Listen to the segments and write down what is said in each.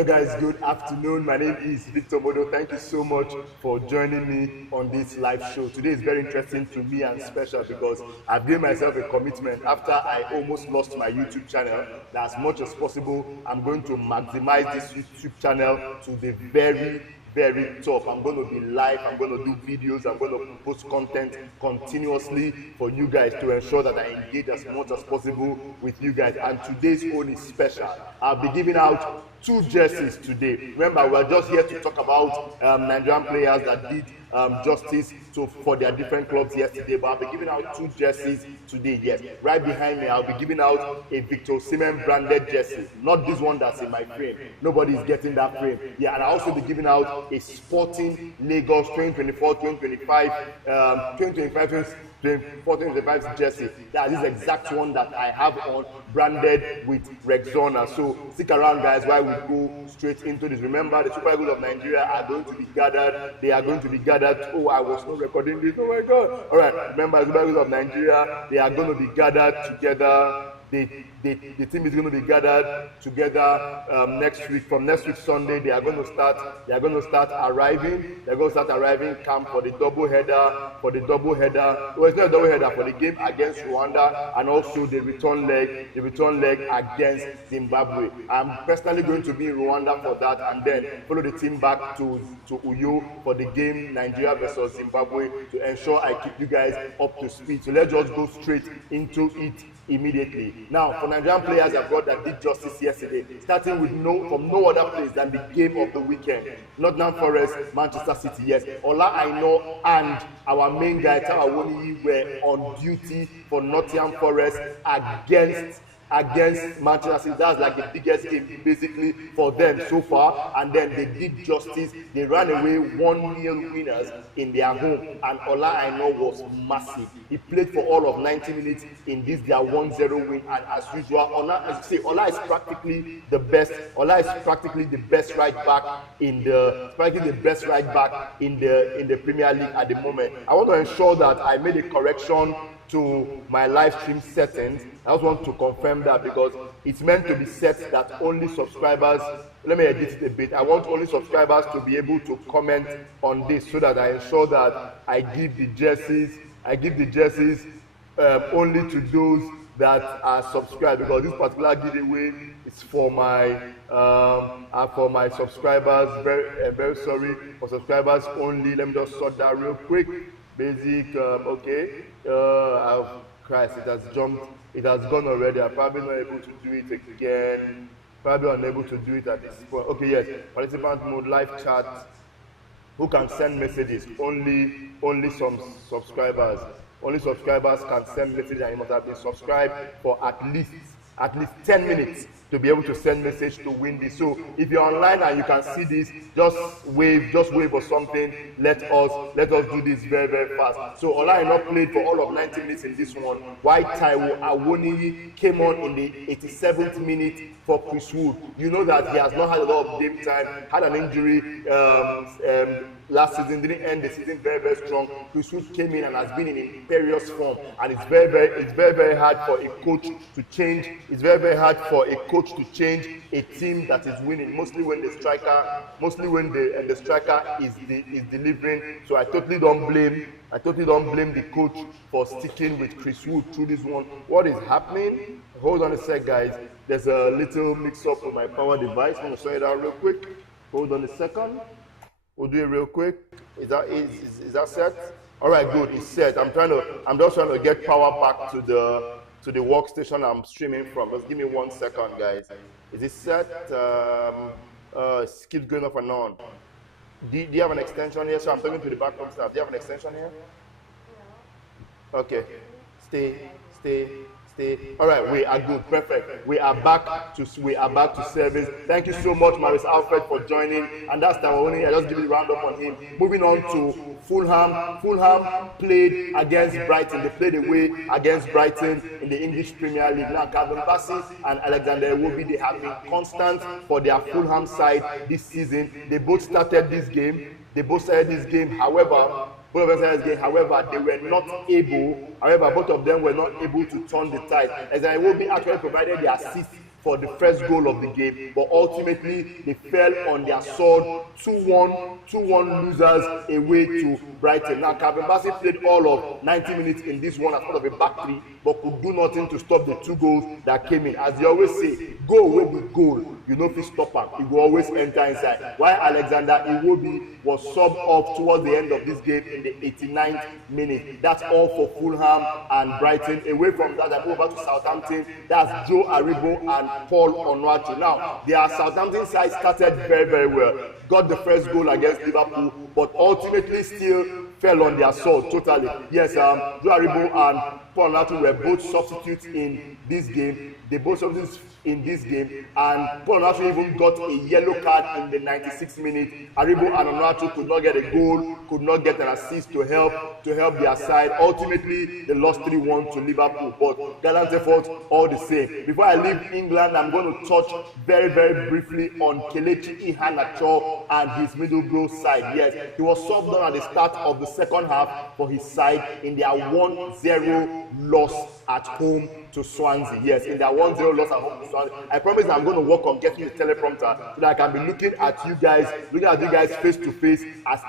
Hello guys, good afternoon. My name is Victor Modo. Thank you so much for joining me on this live show. Today is very interesting to me and special because I've given myself a commitment after I almost lost my YouTube channel that as much as possible, I'm going to maximize this YouTube channel to the very top. I'm going to be live, I'm going to do videos, I'm going to post content continuously for you guys to ensure that I engage as much as possible with you guys. And today's own is special. I'll be giving out 2 jerseys today. Remember, we're just here to talk about Nigerian players that did justice for their different clubs yesterday, but I'll be giving out 2 jerseys today. Yes, right behind me I'll be giving out a Victor Osimhen branded jersey, not this one that's in my frame. Nobody's getting that frame. Yeah, and I'll also be giving out a Sporting Lagos 2024-2025 jersey. That is the exact one that I have on, branded with Rexona. So stick around guys while we go straight into this. Remember, the Super Eagles of Nigeria are going to be gathered. They are going to be gathered. Oh, I was not recording this. Oh my God. All right. Remember, the Super Eagles of Nigeria, they are going to be gathered together. The team is going to be gathered together next week. From next week Sunday, they are going to start arriving. They're going to start arriving camp for the double header. Well, it's not a double header, for the game against Rwanda and also the return leg against Zimbabwe. I'm personally going to be in Rwanda for that, and then follow the team back to Uyo for the game Nigeria versus Zimbabwe to ensure I keep you guys up to speed. So let's just go straight into it immediately. Now, for Nigerian players abroad that did justice yesterday, starting with from no other place than the game of the weekend, Nottingham Forest, Manchester City. Yes, Ola Aina and our main guy Tawawoni were on duty for Nottingham Forest against Manchester City. That's like the biggest game basically for them so far, and then they did justice. They ran away 1-0 winners in their home, and Ola Aina was massive. He played for all of 90 minutes in this their 1-0 win, and as usual, Ola is practically the best. Ola is practically the best right back in the Premier League at the moment. I want to ensure that I made a correction to my live stream settings. I just want to confirm that because it's meant to be set that only subscribers, let me edit it a bit. I want only subscribers to be able to comment on this so that I ensure that I give the jerseys only to those that are subscribed, because this particular giveaway is for my subscribers. Very sorry, for subscribers only. Let me just sort that real quick. Basic, okay. Christ, it has jumped. It has gone already. I'm probably not able to do it again. Probably unable to do it at this point. Okay, yes. Participant mode, live chat. Who can send messages? Only some subscribers. Only subscribers can send messages, and you must have been subscribed for at least 10 minutes to be able to send message to win this. So if you're online and you can see this, just wave or something. Let us do this very fast. So Ola Aina played for all of 90 minutes in this one. While Taiwo Awoniyi came on in the 87th minute for Chris Wood. You know that he has not had a lot of game time, had an injury last season, didn't end the season very strong. Chris Wood came in and has been in imperious form, and it's very hard for a coach to change. It's very hard for a coach to change a team that is winning, mostly when the striker is delivering. So I totally don't blame the coach for sticking with Chris Wood through this one. What is happening? Hold on a sec, guys. There's a little mix-up with my power device. I'm gonna sort it out real quick. Hold on a second. We'll do it real quick. Is that set? All right, good. It's set. I'm just trying to get power back to the workstation I'm streaming from. Just give me 1 second, guys. Is it set? It keeps going off and on. Do you have an extension here? So I'm talking to the backroom staff. Do you have an extension here? Okay. Stay. All right, we are good. Perfect. We are back to service. Thank you so much, Maurice Alfred, for joining. And that's Tawawoni. I just give you a roundup on him. Moving on to Fulham. Fulham played against Brighton. They played away against Brighton in the English Premier League. Now, Calvin Bassey and Alexander Iwobi, they have been constant for their Fulham side this season. They both started this game. However, both of them again, however, they were not able, both of them were not able to turn the tide. As I will be actually provided the assist for the first goal of the game, but ultimately they fell on their sword. 2-1 losers away to Brighton. Now, Calvin Bassey played all of 90 minutes in this one as part of a back three, but could do nothing to stop the 2 goals that came in. As they always say, go away with goal, you know if you stop him, he will always enter inside. While Alexander Iwobi was subbed off towards the end of this game in the 89th minute. That's all for Fulham and Brighton. Away from that, I move over to Southampton. That's Joe Aribo and Paul Onuachu. Now, their Southampton side started very, very well. Got the first goal against Liverpool, but ultimately still fell on their sword totally. Yes, Joe Aribo and Paul Onuachu were both substitutes in this game. They both substitutes in this game, and Paul Onuachu even got a yellow card in the 96th minute. Aribo and Onuachu could not get a goal, could not get an assist to help their side. Ultimately, they lost 3-1 to Liverpool, but gallant effort all the same. Before I leave England, I'm going to touch very, very briefly on Kelechi Iheanacho and his Middlesbrough side. Yes, he was subbed on at the start of the second half for his side in their 1-0 loss at home to Swansea. Yes, in their 1-0 loss at home to Swansea. I promise I'm going to work on getting the teleprompter so that I can be looking at you guys face to face as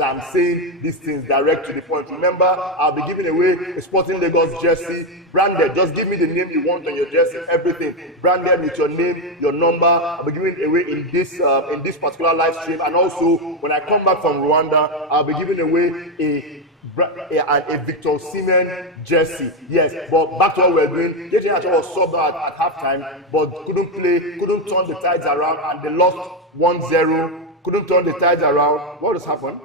I'm saying these things direct to the point. Remember, I'll be giving away a Sporting Lagos jersey, branded. Just give me the name you want on your jersey, everything branded with your name, your number. I'll be giving away in this particular live stream, and also when I come back from Rwanda, I'll be giving away a Victor Osimhen jersey. Yes, but back to what we're doing. JJ Acho was subbed out at halftime, but couldn't turn the tides around, and they lost 1-0. Couldn't turn the tides around. What has happened?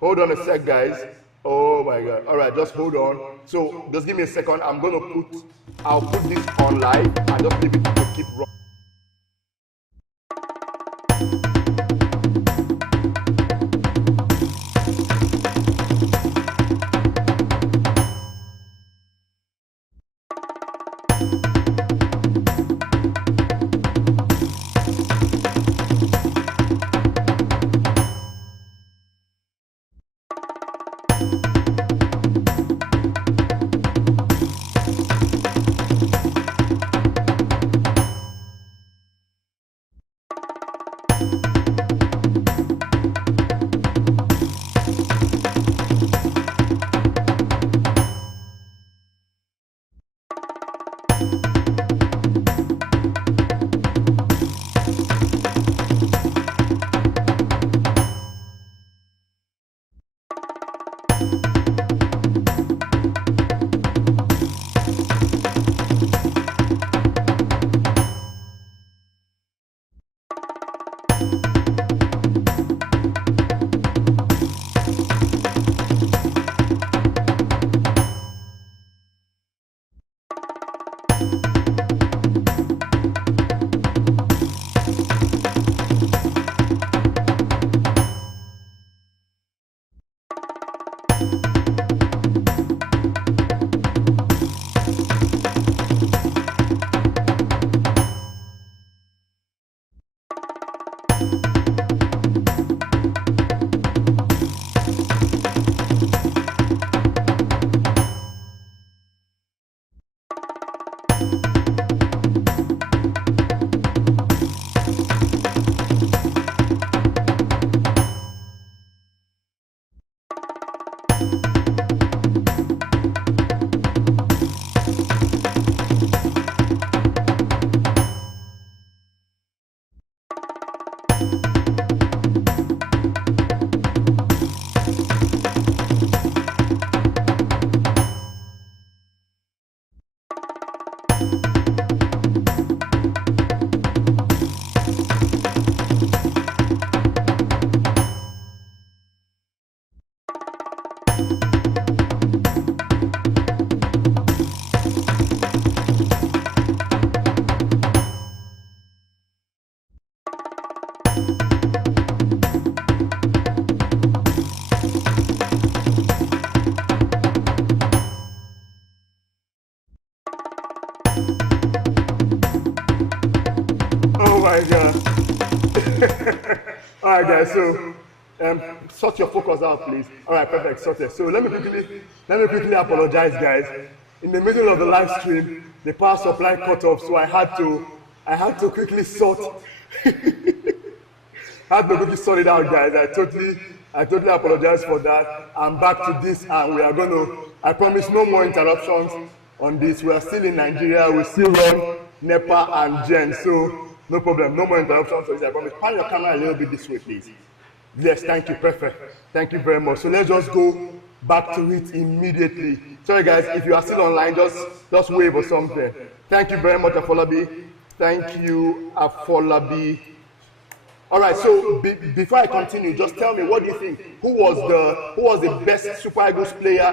Hold on a sec, guys. Oh my God. All right, just hold on. So just give me a second. I'll put this on live and just leave it to keep running. my God. All right, guys. So, sort your focus out, please. All right, perfect. Sorted. So let me quickly apologize, guys. in the middle of the live stream, the power supply cut off, so I had to quickly sort. I had to quickly sort it out, guys. I totally apologize for that. I'm back to this, and we are going to. I promise no more interruptions on this. We are still in Nigeria. We still run NEPA and Gen, so no problem. No more interruptions on this. I promise. Pan your camera a little bit this way, please. Yes, thank you. Perfect. Thank you very much. So let's just go back to it immediately. Sorry, guys. If you are still online, just wave or something. Thank you very much, Afolabi. Thank you, Afolabi. All right, so before I continue, just tell me, what do you think? Who was the best Super Eagles player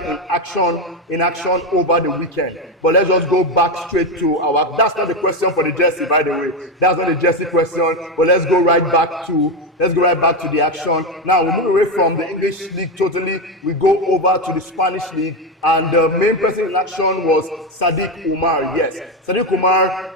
in action over the weekend? But let's just go back straight to our. That's not the question for the jersey, by the way. That's not the jersey question. But let's go right back to the action. Now we move away from the English league totally. We go over to the Spanish league. And the main person in action was Sadiq Umar. Yes, Sadiq Umar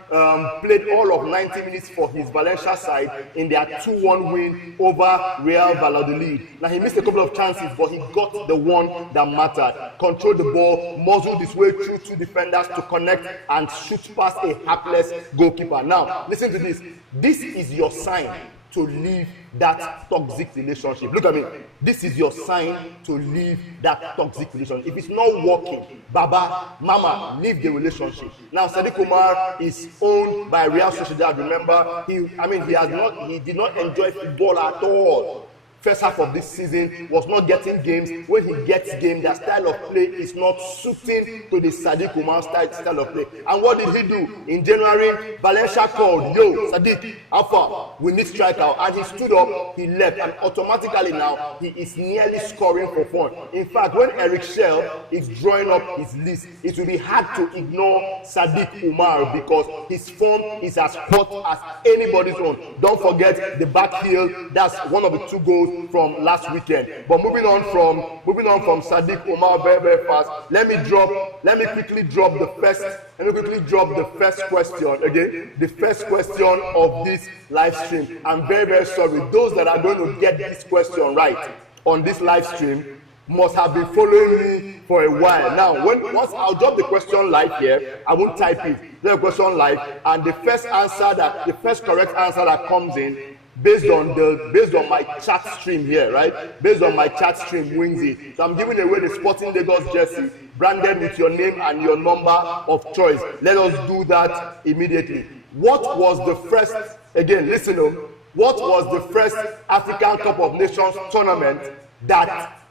played all of 90 minutes for his Valencia side in their 2-1 win over Real Valladolid. Now he missed a couple of chances, but he got the one that mattered. Controlled the ball, muzzled his way through 2 defenders to connect and shoot past a hapless goalkeeper. Now, listen to this. This is your sign to leave that toxic relationship. Look at me. This is your sign to leave that toxic relationship. If it's not working, Baba, Mama, leave the relationship. Now, Sadiq Umar is owned by Real Sociedad. Remember, he did not enjoy football at all. First half of this season was not getting games. When he gets games, that style of play is not suiting to the Sadiq Umar style of play. And what did he do? In January, Valencia called, yo, Sadiq, Alpha, we need striker. And he stood up, he left, and automatically now, he is nearly scoring for fun. In fact, when Eric Schell is drawing up his list, it will be hard to ignore Sadiq Umar because his form is as hot as anybody's own. Don't forget the back heel, that's one of the 2 goals from last weekend. But moving on from Sadiq Umar very fast. Let me quickly drop the first question again. The first question of this live stream. I'm very sorry. Those that are going to get this question right on this live stream must have been following me for a while. Now, once I'll drop the question live here, I won't type it. The question live, and the first correct answer that comes in based on my chat stream here, right? Based on my chat stream wins it. So I'm giving away the Sporting Lagos jersey branded with your name and your number of choice. Let us do that immediately. What was the first, again, listen up, what was the first African Cup of Nations tournament that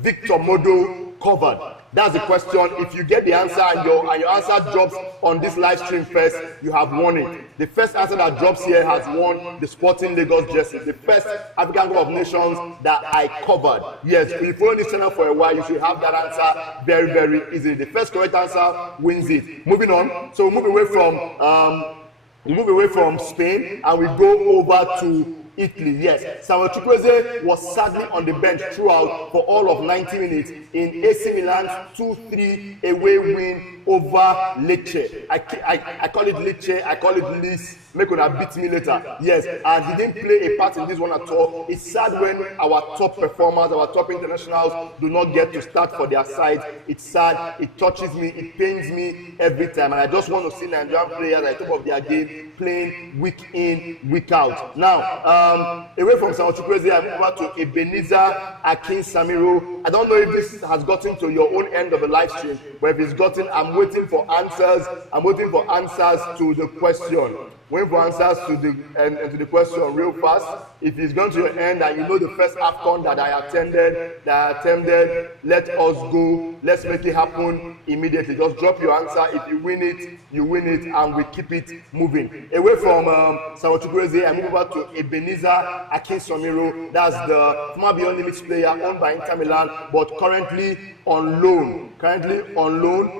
Victor Modo covered? That's the question. If you get the answer and your answer drops on this live stream first, you have won it. The first answer that drops here has won the Sporting Lagos jersey. The first African Cup of Nations that I covered. Yes, if you follow this channel for a while, you should have that answer very easily. The first correct answer wins it. Moving on. So we move away from Spain and we go over to Italy. Yes, Samuel Chukwueze was sadly on the bench throughout for all of 90 minutes in AC Milan's 2-3 away win over Lecce. I call it Lecce, I call it Lis. Make una beat me later. Yes, and he didn't play a part in this one at all. It's sad when our top performers, our top internationals do not get to start for their side. It's sad, it touches me, it pains me every time. And I just want to see Nigerian players at the top of their game playing week in, week out. Now, away from Samuel Chukwueze, I move over to Ebenezer Akin Samiro. I don't know if this has gotten to your own end of the live stream, but if it's gotten, I'm waiting for answers. I'm waiting for answers to the question. Waiting for answers to the question real fast. If it's gone to your end and you know the first AFCON that I attended, let us go. Let's make it happen immediately. Just drop your answer. If you win it, and we keep it moving. Away from Samuel Chukwueze, I move over to Ebenezer Akin Samiro. That's the former Beyond Limits player owned by Inter Milan, but currently on loan.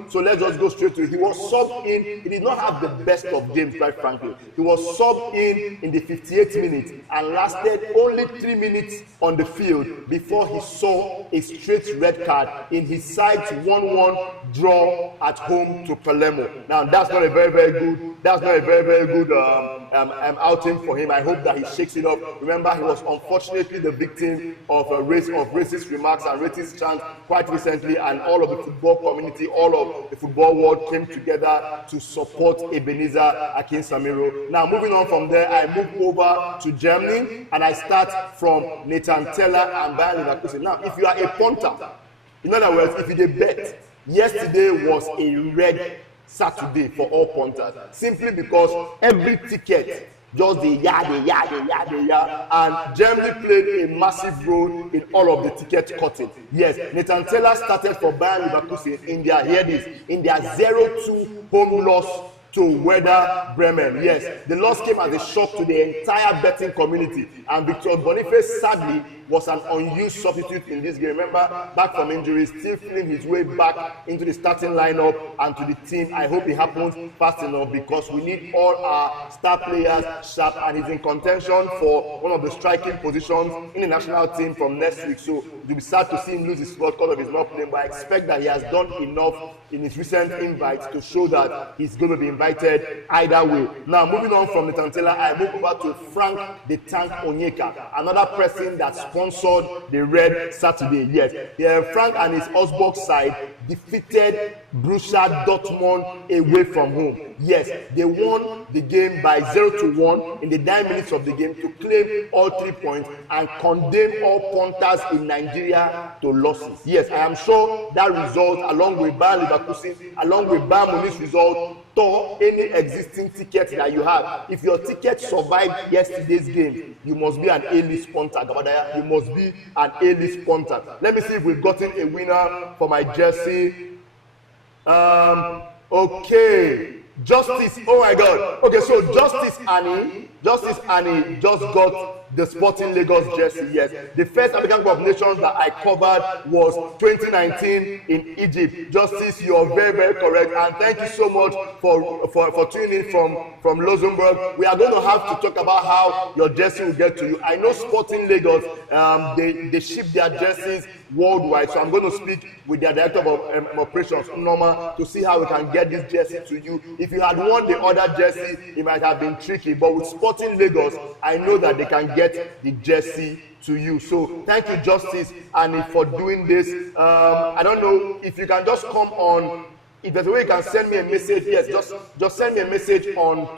So let's just go straight to it. He was subbed in. He did not have the best of games, quite frankly. He was subbed in the 58th minute and lasted only 3 minutes on the field before he saw a straight red card in his side's 1-1 draw at home to Palermo. Now that's not a very good outing for him. I hope that he shakes it of. Remember, he was unfortunately the victim of racist remarks and racist chants quite recently, and all of the football community, all of the football world came together to support Ebenezer Akinsamiro. Now, moving on from there, I move over to Germany, and I start from Nathan Teller and Bayer Leverkusen. Now, if you are a punter, in other words, if you did bet, yesterday was a red Saturday for all punters, simply because every ticket just the and Germany played a massive role in all of the ticket cutting. Yes, Nathan Teller started for Bayer Leverkusen in their 0-2 home loss to Werder Bremen. Yes, the loss came as a shock to the entire betting community, and Victor Boniface sadly was an unused substitute in this game. Remember, back from injury, still feeling his way back into the starting lineup and to the team. I hope it happens fast enough, because we need all our star players sharp, and he's in contention for one of the striking positions in the national team from next week. So it'll be sad to see him lose his spot because of his not playing, but I expect that he has done enough in his recent invites to show that he's going to be invited either way. Now, moving on from Nathan Teller, I move over to Frank the Tank Onyeka, another person that sponsored the Red Saturday. Yes, Frank and his Osborg side defeated Borussia Dortmund away from home. Yes, they won the game by 0-1 in the 9 minutes of the game to claim all 3 points and condemn all punters in Nigeria to losses. Yes, I am sure that result, along with Bayer Leverkusen, along with Bayern Munich's result, tore any existing ticket that you have. If your ticket survived yesterday's game, you must be an A-list punter. You must be an A-list punter. Let me see if we've gotten a winner for my jersey. Okay. Justice, oh my God. Okay, so Justice Annie just got the Sporting Lagos jersey. Yes, the first African Cup of Nations that I covered was 2019 in Egypt. Justice, you are very, very correct, and thank you so much for tuning in from Luxembourg. We are going to have to talk about how your jersey will get to you. I know Sporting Lagos, they ship their jerseys worldwide, so I'm going to speak with their director of operations, Norma, to see how we can get this jersey to you. If you had won the other jersey, it might have been tricky, but with Sporting Lagos, I know that they can get the jersey to you. So thank you, Justice, and for doing this. I don't know if you can just come on. If there's a way you can send me a message, yes, just send me a message on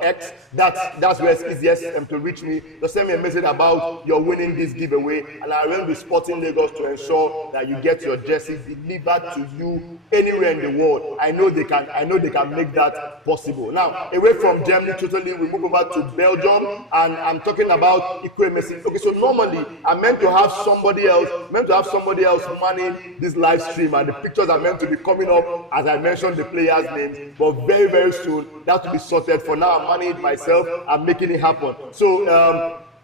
X. That's where it's easiest to reach me. Just send me a message about you're winning this giveaway, and I will be Sporting Lagos to ensure that you get your jersey delivered to you anywhere in the world. I know they can make that possible. Now, away from Germany totally, we move over to Belgium, and I'm talking about Ikwe Messi. Okay, so normally I'm meant to have somebody else manning this live stream, and the pictures are meant to be coming up as I mentioned the players' names, but very, very soon that will be sorted. For now, I'm managing it myself. I'm making it happen. So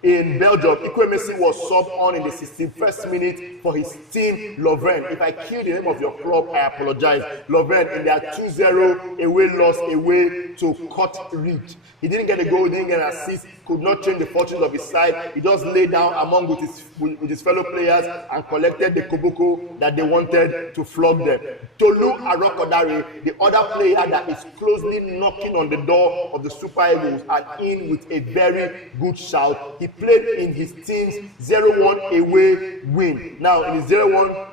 in Belgium, Ikwe Messi was subbed on in the 61st minute for his team, Lovren. If I kill the name of your club, I apologize. Lovren in their 2-0 away loss away to Cut Ridge. He didn't get a goal, didn't get an assist, could not change the fortunes of his side. He just lay down among with his fellow players and collected the koboko that they wanted to flog them. Tolu Arokodare, the other player that is closely knocking on the door of the Super Eagles, and in with a very good shout. He played in his team's 0-1 away win. Now, in his 0-1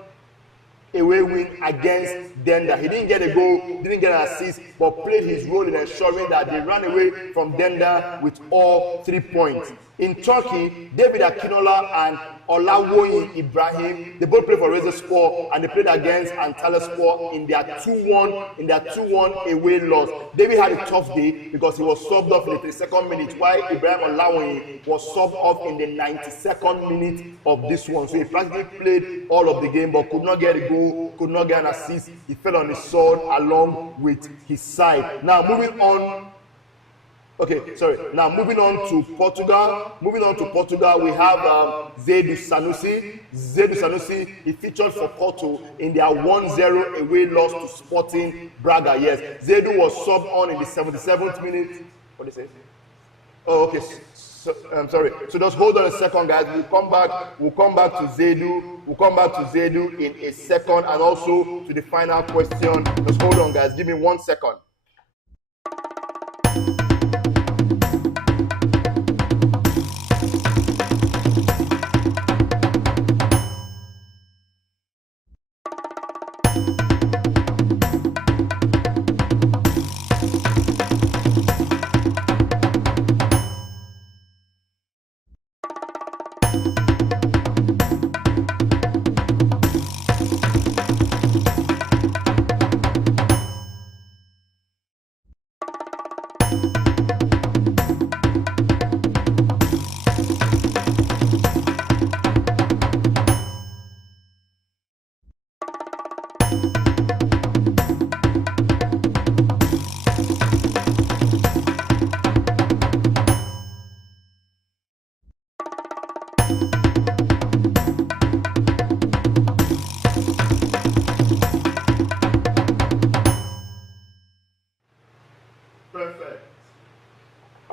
away win against Denda, he didn't get a goal, didn't get an assist, but played his role in ensuring that they ran away from Denda with all 3 points. In Turkey, David Akinola and Olawoyin Ibrahim, they both played for Resumption, and they played against Antalyaspor in their 2-1 away loss. David had a tough day because he was subbed off in the 32nd minute, while Ibrahim Olawoyin was subbed off in the 92nd minute of this one. So he practically played all of the game, but could not get a goal, could not get an assist. He fell on his sword along with his side. Now moving on to Portugal. We have Zaidu Sanusi. He featured for Porto in their 1-0 away loss to Sporting Braga. Yes, Zaidu was subbed on in the 77th minute. What did he say? Oh, okay. So, I'm sorry. So just hold on a second, guys. We'll come back to Zaidu. We'll come back to Zaidu in a second, and also to the final question. Just hold on, guys. Give me 1 second.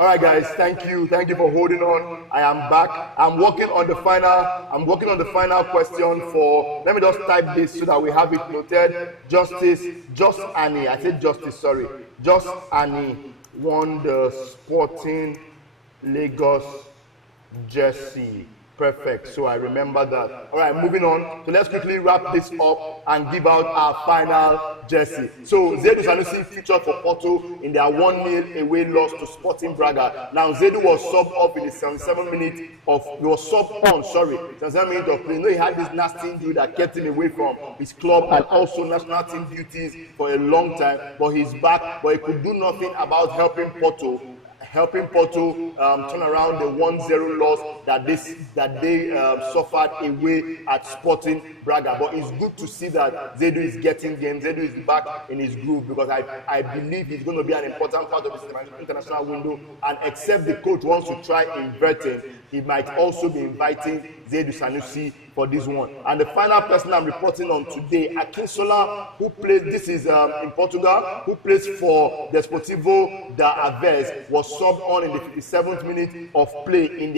right, guys, thank you for holding on. I am back. I'm working on the final question for, let me just type this so that we have it noted. Just Annie, I said Justice, sorry. Just Annie won the Sporting Lagos jersey. Perfect. So I remember that. All right, moving on. So let's quickly wrap this up and give out our final jersey. So Zedu Sanusi featured for Porto in their 1-0 away loss to Sporting Braga. Now Zedu was subbed off in the 77 minutes of, he was subbed on, 77 minutes of play. You know, he had this nasty injury that kept him away from his club and also national team duties for a long time. But he's back, but he could do nothing about helping Porto turn around the 1-0 loss that they suffered away at Sporting Braga. But it's good to see that Zedu is getting games. Zedu is back in his groove, because I believe he's going to be an important part of this international window. And except the coach wants to try inverting, he might also be inviting Zedu Sanusi for this one. And the final person I'm reporting on today, Akinsola, who plays, this is in Portugal, who plays for Desportivo da Aves, was subbed on in the 57th minute of play in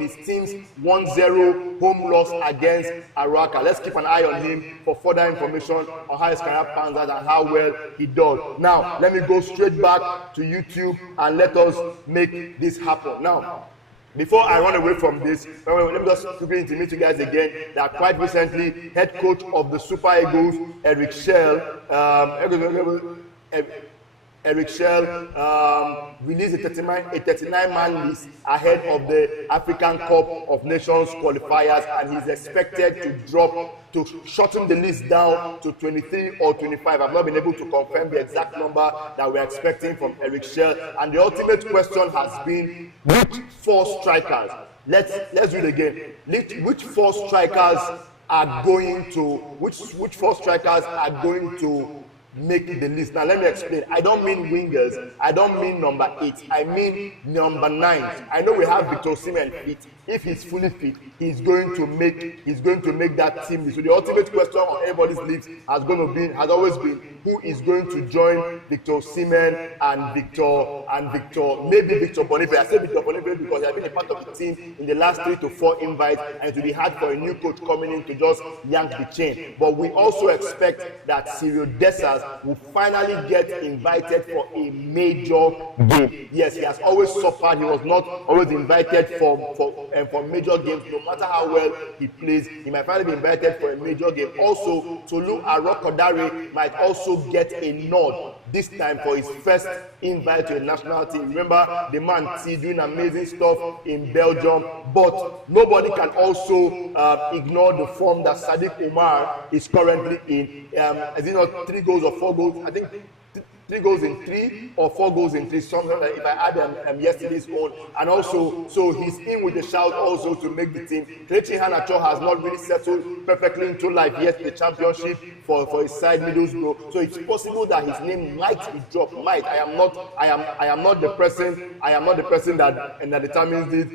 his team's 1-0 home loss against Araka. Let's keep an eye on him for further information on how his career pans out and how well he does. Now, let me go straight back to YouTube and let us make this happen. Now, before I run away from this, let me just quickly intimate you guys again that quite recently, head coach of the Super Eagles, Eric Schell, released a 39-man list ahead of the African Cup of Nations qualifiers, and he's expected to shorten the list down to 23 or 25. I've not been able to confirm the exact number that we're expecting from Eric Schell. And the ultimate question has been, which 4 strikers? Let's do it again. Which 4 strikers are going to make the list? Now let me explain. I don't mean wingers, I don't mean number 8, I mean number 9. I know we have Victor Osimhen fit. If he's fully fit, he's going to make that team list. So the ultimate question on everybody's list has always been, who is going to join Victor Osimhen and maybe Victor Boniface. I say Victor Boniface because he has been a part of the team in the last 3 to 4 invites, and it will be hard for a new coach coming in to just yank the chain. But we also expect that Cyril Dessers will finally get invited for a major game. Yes, he has always suffered. He was not always invited for major games. No matter how well he plays, he might finally be invited for a major game. Also, Tolu Arokodare might also get a nod this time for his first invite to a national team. Remember, the man doing amazing stuff in Belgium, but nobody can also ignore the form that Sadiq Umar is currently in. Is it not 3 goals or 4 goals? I think 3 goals in 3 or 4 goals in 3, something like, if I add yesterday's own. And also, so he's in with the shout also to make the team. Kelechi Iheanacho has not really settled perfectly into life yet, the championship for his side, Middlesbrough. So it's possible that his name might be dropped. I am not the person that determines this.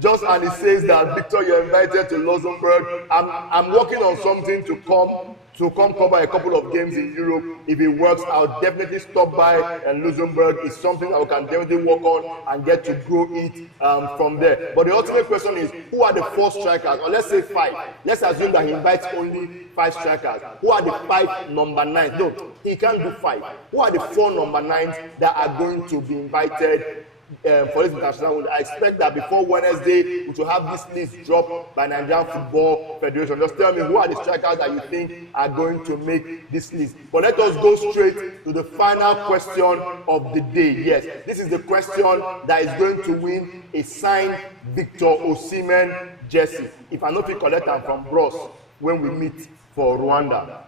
Just and it says that, Victor, you're invited to Luxembourg. I'm working on something to come cover a couple of games in Europe. If it works, I'll definitely stop by, and Luxembourg is something that we can definitely work on and get to grow it from there. But the ultimate question is, who are the 4 strikers? Or let's say 5. Let's assume that he invites only 5 strikers. Who are the 5 number 9s? No, he can't do 5. Who are the 4 number 9s that are going to be invited for this international window? I expect that before Wednesday, we should have this list dropped by Nigerian Football Federation. Just tell me, who are the strikers that you think are going to make this list? But let us go straight to the final question of the day. Yes, this is the question that is going to win a signed Victor Osimhen jersey. If I know if you collect them from Bros when we meet for Rwanda.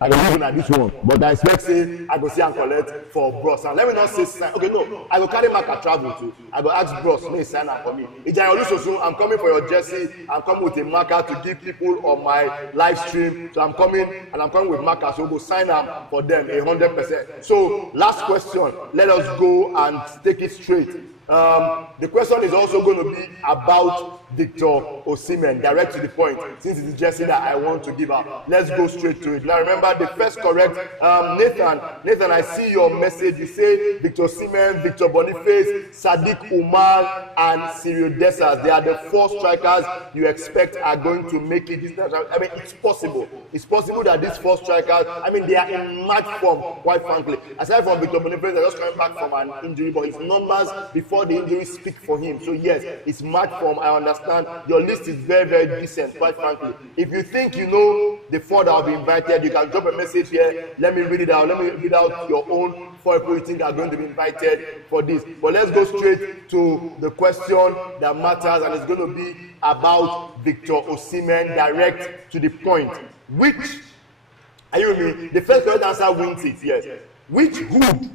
I don't even at this one, but I expect say I go see and collect for Bros. And let me not say sign. Okay, no, I go carry marker travel too. I go ask Bros, may sign up for me. I'm coming for your jersey. I'm coming with a marker to give people on my live stream. So I'm coming with marker. So go sign up for them 100%. So last question. Let us go and take it straight. The question is also going to be about Victor Osimhen, direct to the point, since it's the jersey that I want to give out. Let's go straight to it. Now remember remember the first correct. Nathan, I see your message. You say Victor Osimhen, Victor Boniface, Sadiq Umar, and Cyril Dessers. They are the 4 strikers you expect are going to make it. I mean, it's possible. It's possible that these 4 strikers, I mean, they are in match form, quite frankly. Aside from Victor Boniface, they're just coming back from an injury, but his numbers before the injury speak for him. So yes, it's match form. I understand. Your list is very, very decent, quite frankly. If you think you know the 4 that will be invited, you can drop a message here. Let me read it out. Let me read out your own 4 people you think are going to be invited for this. But let's go straight to the question that matters, and it's going to be about Victor Osimhen, direct to the point. Which, are you with me? The first correct answer wins it, yes. Which hood,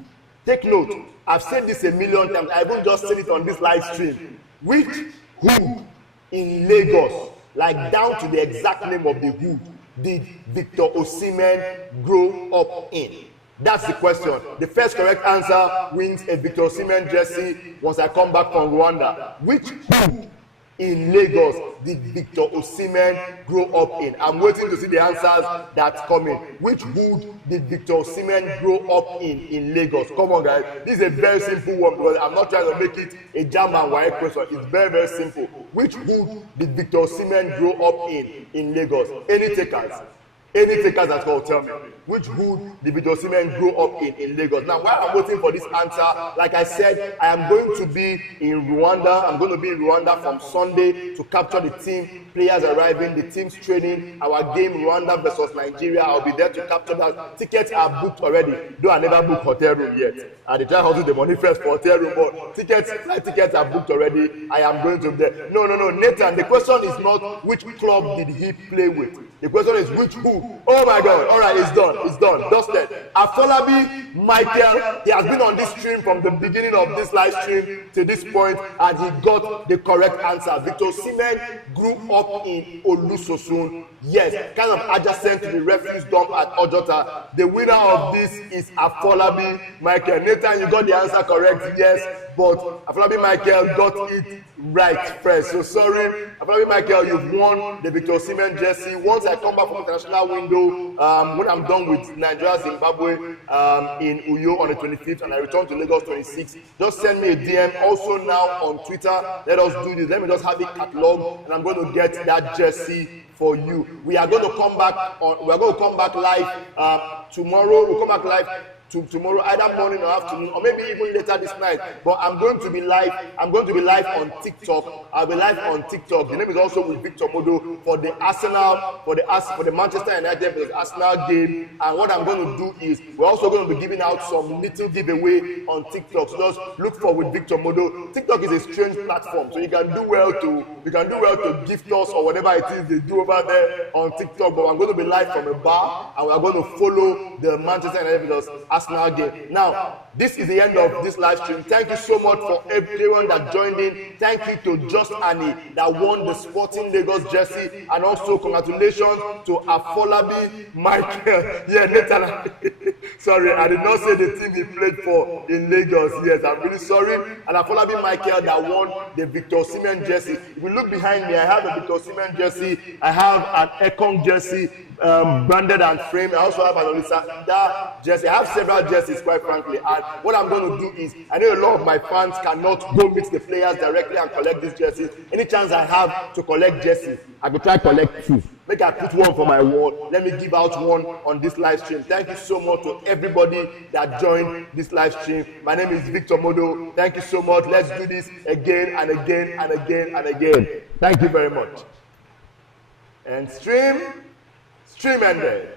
take note, I've said this a million times, I won't just say it on this live stream. Which hood in Lagos, like down to the exact name of the hood, did Victor Osimhen grow up in? That's the question. The first correct answer wins a Victor Osimhen jersey once I come back from Rwanda. Which hood in Lagos did Victor Osimhen grow up in? I'm waiting to see the answers that's coming. Which hood did Victor Osimhen grow up in Lagos? Come on, guys. This is a very simple one because I'm not trying to make it a jam and wire question. It's very, very simple. Which hood did Victor Osimhen grow up in Lagos? Any takers? Any takers at all, tell me. Which hood did Victor Osimhen grow up in Lagos? Now, while I'm waiting for this answer, like I said, I am going to be in Rwanda. I'm going to be in Rwanda from Sunday to capture the team, players arriving, the team's training, our game Rwanda versus Nigeria. I'll be there to capture that. Tickets are booked already, though I never booked hotel room yet. They try to do the money first for hotel room, but flight tickets are booked already. I am going to be there. No, Nathan, the question is not which club did he play with. The question is which who. Oh my God! All right, it's done, dusted. Afolabi Michael, he has been on this stream from the beginning of this live stream to this point, and he got the correct answer. Victor Osimhen grew up in Olusosun. Yes, kind of adjacent to the refuse dump at Ojota. The winner of this is Afolabi Michael. Nathan, you got the answer correct, yes, but Afolabi Michael got it right first. So sorry, Afolabi Michael, you've won the Victor Osimhen jersey. Once I come back from the international window, when I'm done with Nigeria, Zimbabwe in Uyo on the 25th, and I return to Lagos 26th, just send me a DM. Also now on Twitter, let us do this. Let me just have it cataloged, and I'm going to get that jersey for you. We are going to come back live tomorrow. We'll come back live tomorrow, either morning or afternoon, or maybe even later this night. But I'm going to be live. I'm going to be live on TikTok. I'll be live on TikTok. The name is also with Victor Modo for the Arsenal, for the Manchester United versus Arsenal game. And what I'm going to do is we're also going to be giving out some little giveaway on TikTok. So just look for with Victor Modo. TikTok is a strange platform, so you can do well to gift us or whatever it is they do over there on TikTok. But I'm going to be live from a bar, and we're going to follow the Manchester United versus Arsenal game. Now, this is the end of this live stream. Thank you so much for everyone that joined in. Thank you to Just Annie that won the Sporting Lagos jersey, and also congratulations to Afolabi Michael. Yeah, Nathan. Sorry, I did not say the team he played for in Lagos. Yes, I'm really sorry. And Afolabi Michael that won the Victor Osimhen jersey. If you look behind me, I have a Victor Osimhen jersey. I have an Ekong jersey. Branded and framed. I also have an Olisa jersey. I have several jerseys, quite frankly. And what I'm going to do is, I know a lot of my fans cannot go meet the players directly and collect these jerseys. Any chance I have to collect jerseys, I will try to collect 2. Make I put one for my wall. Let me give out one on this live stream. Thank you so much to everybody that joined this live stream. My name is Victor Modo. Thank you so much. Let's do this again and again and again and again. Thank you very much. And stream ended.